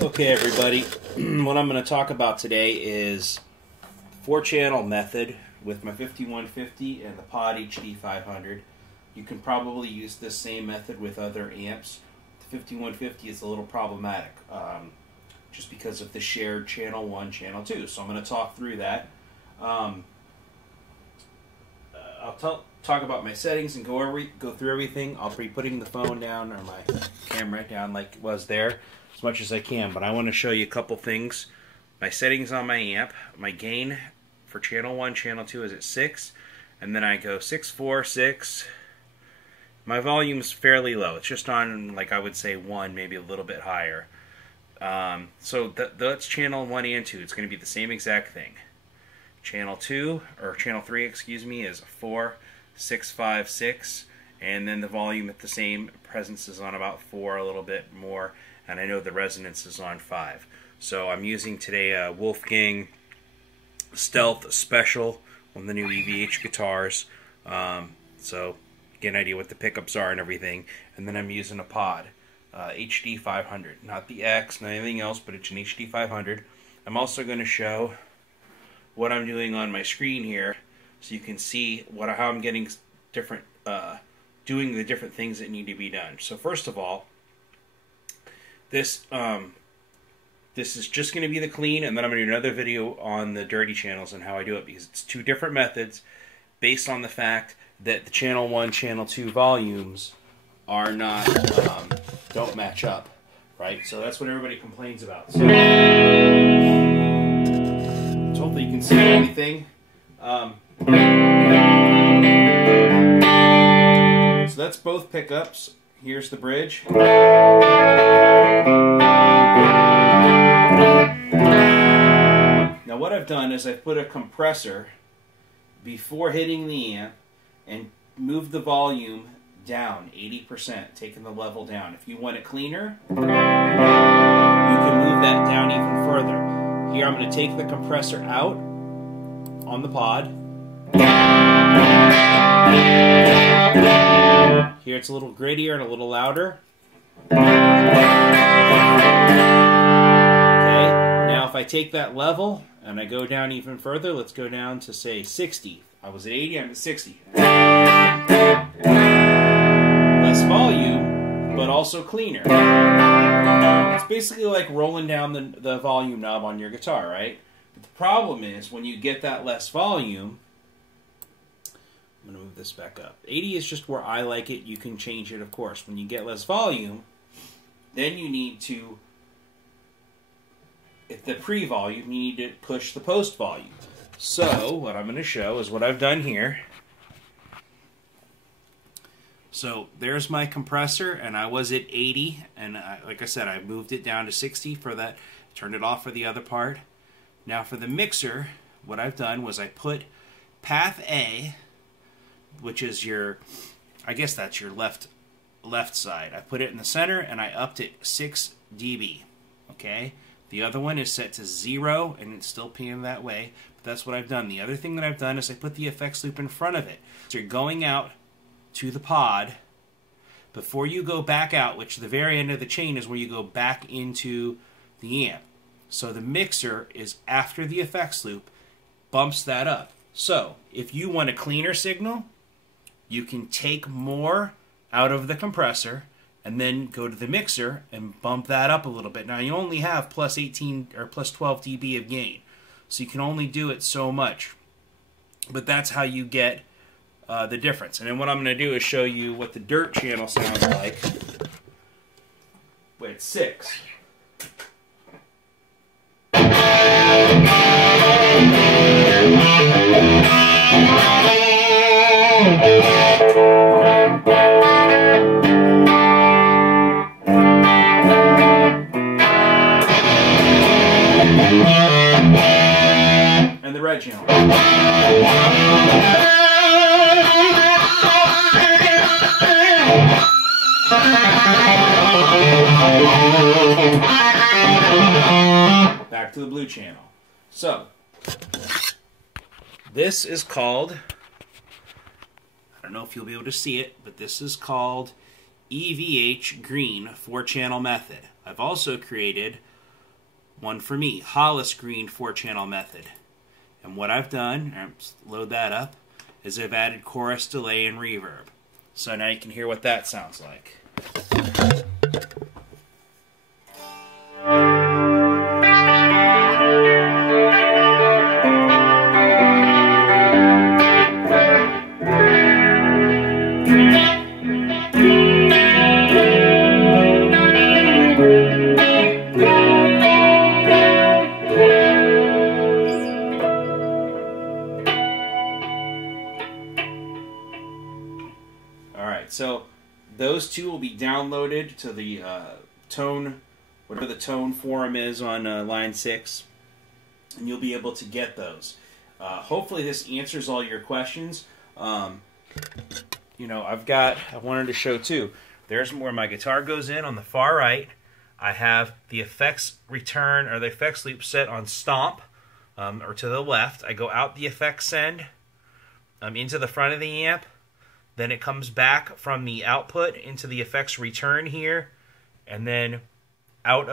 Okay, everybody, what I'm going to talk about today is 4-channel method with my 5150 and the Pod HD 500. You can probably use this same method with other amps. The 5150 is a little problematic just because of the shared channel 1, channel 2. So I'm going to talk through that. I'll talk about my settings and go through everything. I'll be putting the phone down or my camera down like it was there as much as I can, but I want to show you a couple things. My settings on my amp, my gain for channel 1, channel 2 is at 6, and then I go 6, 4, 6. My volume's fairly low. It's just on, like, I would say 1, maybe a little bit higher. So that's channel 1 and 2. It's going to be the same exact thing. Channel 2, or channel 3, excuse me, is 4, 6, 5, 6, and then the volume at the same. Presence is on about 4, a little bit more, and I know the resonance is on 5. So I'm using today a Wolfgang Steath Special, one of the new EVH guitars. So get an idea what the pickups are and everything. And then I'm using a Pod HD 500, not the X, not anything else, but it's an HD 500. I'm also going to show what I'm doing on my screen here, so you can see how I'm getting different, doing the different things that need to be done. So first of all, this is just going to be the clean, and then I'm going to do another video on the dirty channels and how I do it, because it's two different methods based on the fact that the channel 1, channel 2 volumes are not, don't match up, right? So that's what everybody complains about. So hopefully you can see everything. So that's both pickups. Here's the bridge. Now what I've done is I've put a compressor before hitting the amp and moved the volume down 80%, taking the level down. If you want it cleaner, you can move that down even further. Here I'm going to take the compressor out on the Pod. Here it's a little grittier and a little louder. Okay, now if I take that level and I go down even further, let's go down to say 60. I was at 80, I'm at 60. Less volume, but also cleaner. It's basically like rolling down the volume knob on your guitar, right? But the problem is when you get that less volume, I'm going to move this back up. 80 is just where I like it. You can change it, of course. When you get less volume, then you need to, at the pre-volume, you need to push the post-volume. So what I'm going to show is what I've done here. So there's my compressor, and I was at 80, and like I said, I moved it down to 60 for that, turned it off for the other part. Now for the mixer, what I've done was I put path A, which is your, I guess that's your left side. I put it in the center, and I upped it 6 dB, okay? The other one is set to 0, and it's still peeing that way, but that's what I've done. The other thing that I've done is I put the effects loop in front of it. So you're going out to the Pod before you go back out, which the very end of the chain is where you go back into the amp. So the mixer is after the effects loop, bumps that up. So if you want a cleaner signal, you can take more out of the compressor and then go to the mixer and bump that up a little bit. Now you only have plus 18 or plus 12 dB of gain, so you can only do it so much. But that's how you get the difference. And then what I'm going to do is show you what the dirt channel sounds like with 6. And the red channel. Back to the blue channel. So, this is called, I don't know if you'll be able to see it, but this is called EVH Green 4-channel method. I've also created one for me, Hollis Green 4-channel method. And what I've done, load that up, is I've added chorus, delay, and reverb. So now you can hear what that sounds like. So those two will be downloaded to the Tone, whatever the Tone forum is on Line6, and you'll be able to get those. Hopefully this answers all your questions. You know, I wanted to show too. There's where my guitar goes in on the far right. I have the effects return or the effects loop set on stomp, or to the left. I go out the effects send into the front of the amp. Then it comes back from the output into the effects return here, and then out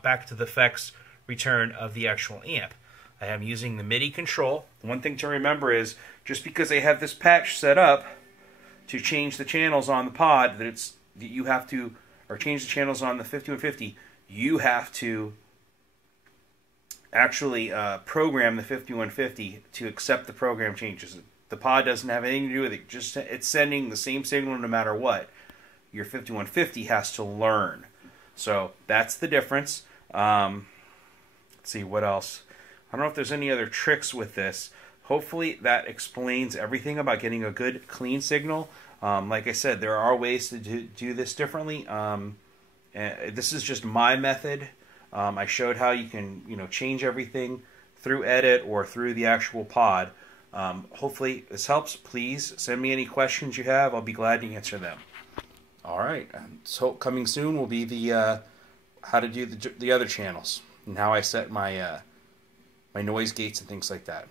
back to the effects return of the actual amp. I am using the MIDI control. One thing to remember is just because I have this patch set up to change the channels on the pod, that you have to, or change the channels on the 5150, you have to actually program the 5150 to accept the program changes. The pod doesn't have anything to do with it. Just it's sending the same signal no matter what. Your 5150 has to learn. So that's the difference. Let's see what else. I don't know if there's any other tricks with this. Hopefully that explains everything about getting a good clean signal. Like I said, there are ways to do this differently. This is just my method. I showed how you can change everything through Edit or through the actual pod. Hopefully this helps. Please send me any questions you have. I'll be glad to answer them. All right. So coming soon will be the how to do the other channels and how I set my my noise gates and things like that.